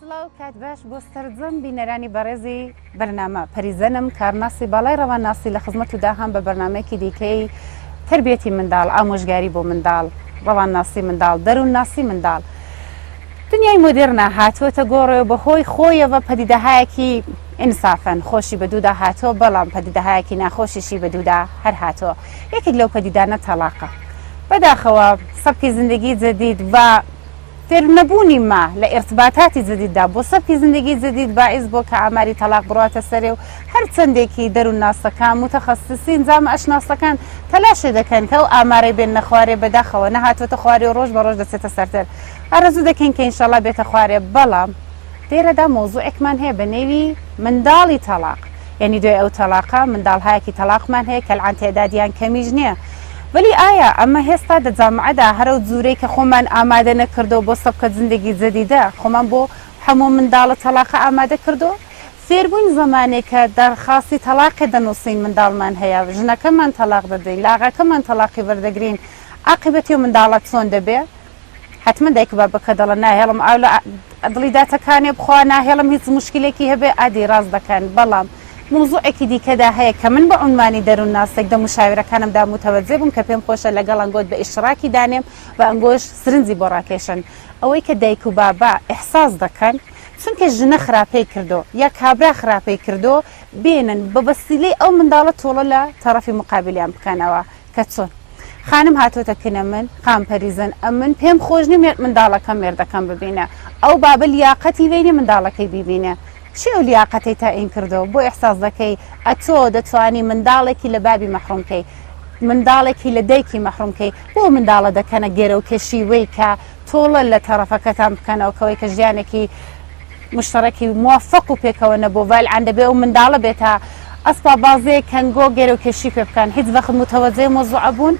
سلااو کات باش بۆ سەرجەم بینەرانی بەڕێزی بەرنامە پەریزەنم کارناسی باڵای ڕەواناسی لە خزمەتتودا هەم بە بەرنمەیەکی دیکەی تربیەتی منداڵ ئامۆژگاری بۆ منداڵ ڕەوانناسی منداڵ دەروون ناسی منداڵ دنیای مدرنا هاتوۆتە گۆڕێ بەهۆی خۆیەوە پەدیدەهایەکی ئینسافەن خۆشی بەدوودا هاتۆ بەڵام پەدیدەهایەکی ناخۆشیشی بەدوودا هەر هاتۆ یەکێک لەو پەدیدانە تەلاقە بەداخەوە سەبکی زندگی جدید و فێرنەبوونی ما لە ئێرتباتاتی جدیددا بۆ سەبکی زندگی جدید باعث بۆ کە ئاماری تەلاق بڕاتە سەرێ و هەر چەندێکی دەروون ناسەکان متەخەسسین جامە ئەشناسەکان تەلاشی دەکەن کە ئەو ئامارەی بێنە خوارێ بەداخەوە نەهاتوۆتە خوارێ و ڕۆژ بە ڕۆژ دەچێتە سەرتر ئارەزوو دەکەین کە ئینشەڵا بێتە خوارێ بەڵام لێرەدا مۆزوعێکمان هەیە بە نێوی منداڵی تەلاق یعنی دوێ ئەو تەلاقە منداڵهایەکی تەلاقمان هەیە کە لەعان تێدادیان کەمیش نییە ولی ئایا ئەمە هێستا دەجامعەدا هەرە و جوورەی کە خۆمان ئامادە نەکردو بۆ سەبکە زندگی جدیدە خۆمان بۆ هەموو منداڵە تەلاقە ئامادە کردو فێربووین زمانێک کە دەرخاستی تەلاقی دەنووسین منداڵمان هەیە ژنەکەمان تەلاق دەدەین لاغەکەمان تەلاقی وەردەگرین عاقبەتی و منداڵە چۆن دەبێ حتمما دایک و بابەکە دەڵێن ناهێڵم ئەو لە دڵی داتەکانێ بخوا ناهێڵم هیچ مشکلێکی هەبێ ئادی ڕاست دەکەن بەڵام موضوعێکی دیکەدا هەیە کە من بە عنوانی دەروون ناسێک دە مشاورەکانمدا متەوەجێ بووم کە پێم خۆشە لەگەڵ ئەنگۆت بە ئیشتراکی دانێم و ئەنگۆش سرنجی بۆ ڕاکێشن ئەوەی کە دایک و بابا ئیحساس دەکەن چونکە ژنە خراپەی کردو یا کابرا خراپەی کردو بێنن بە بەسیلەی ئەو منداڵە تۆڵە لە تەرەفی مقابلیان بکەنەوە کە چۆن خانم هاتوۆتە کنە من خام پەریزن ئەمن پێم خۆش نیم منداڵەکەم مێردەکەم ببینە ئەو بابە لیاقەتی وێنێ منداڵەکەی ببینە چی ئەو لیاقەتی تا ئین کردەوە بۆ ئێحساس دەکەی ئەتۆ دەتوانی منداڵێکی لە بابی مەحرومکەی منداڵێکی لە دایکی مەحرومکەی بۆ منداڵە دەکەنە گێرە و کێشیوەی کە تۆڵە لە تەرەفەکەتان بکەنەوە کەوەی کە ژیانێکی مشتەرەکی موافق و پێکەوە نەبوو ڤالعان دەبێ و منداڵە بێتە ئەسپا بازەیە کەنگۆ گێرە و کێشی پێ بکەن هیچ وەخت متەوەجێ مۆزوعە بوون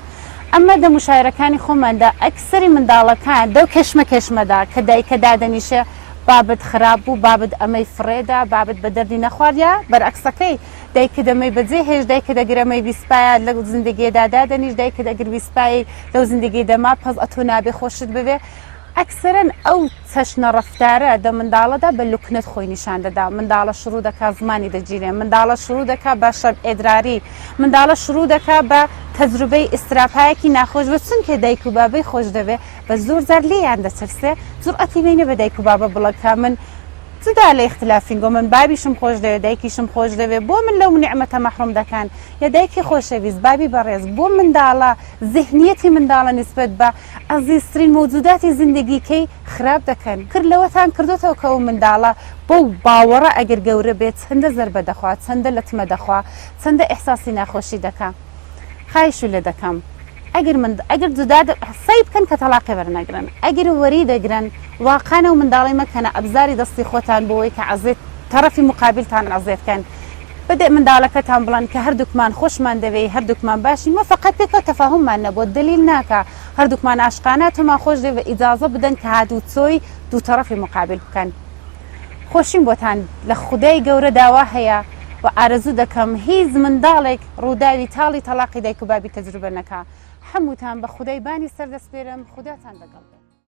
ئەمە دە مشاعرەکانی خۆماندا ئەکسەری منداڵەکان دەو کێشمەدا کە دایکە دادەنیشە بابت خراپ بوو بابت ئەمەی فرێدا بابت بە دەردی نەخواردیا بەرعکسەکەی دایکە دەمەی بەجێ هێش دایکە دەگرەمەی ویسپایە لە زندگیێدا دادەنیش دایکە دەگر ویسپایی لەو زندگی دەما پەس ئەتۆ نابێ خۆشت ببێ ئەکسەرەن ئەو چەشنە ڕەفتارە دە منداڵەدا بە لوکنت خۆی نیشان دەدا منداڵە شروع دەکا زمانی دەگیرێ منداڵە شروع دەکا بە شەب ئێدراری منداڵە شروع دەکا بە تەجروبەی ئیسراپایەکی ناخۆش بە چونکە دایک و بابەی خۆش دەبێ بە زۆر جار لێیان دەترسێ جورئەتی بینێ بە دایک و بابە بڵەکە من جدا لە اختلافین گۆ من بابیشم خۆش دەوێت دایکیشم خۆش دەوێت بۆ من لەو نیعمەتە مەحروم دەکەن یا دایکی خۆشەویست بابی بەڕێز بۆ منداڵە ذهنیەتی منداڵە نسبەت بە ئەزیزترین مەوجوداتی زندگیکەی خراپ دەکەن کرد لەوەتان کردوتەوە کە ئەو منداڵە بەو باوەڕە ئەگەر گەورە بێت چەندە زەربە دەخوات چەندە لەتمە دەخوا چەندە ئێحساسی ناخۆشی دەکەم خایشو لێ دەکەم ئەگەر جودا سەی بکەن کە تەلاقی وەرنەگرن ئەگەر وەری دەگرن واقعانە و منداڵی مەکەنە ئەبزاری دەستی خۆتان بۆەوەی کە عەزێت تەرەفی مقابلتان عەزێتکەن بدێ منداڵەکەتان بڵێن کە هەردووکمان خۆشمان دەوێت هەردووکمان باشین وە فەقەت پێکەوە تەفاهممان نەبووە دلیل ناکە هەردووکمان عاشقانەتمان خۆش دەوێت ئیجازە بدەن کە هاتوو چۆی دوو تەرەفی مقابل بکەن خۆشیم بۆتان لە خودای گەورە داوا هەیە و ئارەزوو دەکەم هیچ منداڵێک ڕووداوی تاڵی تەلاقی دایک و بابی تەجروبە نەکا هەمووتان بە خودای بانی سەردەست پێرم خوداتان لەگەڵ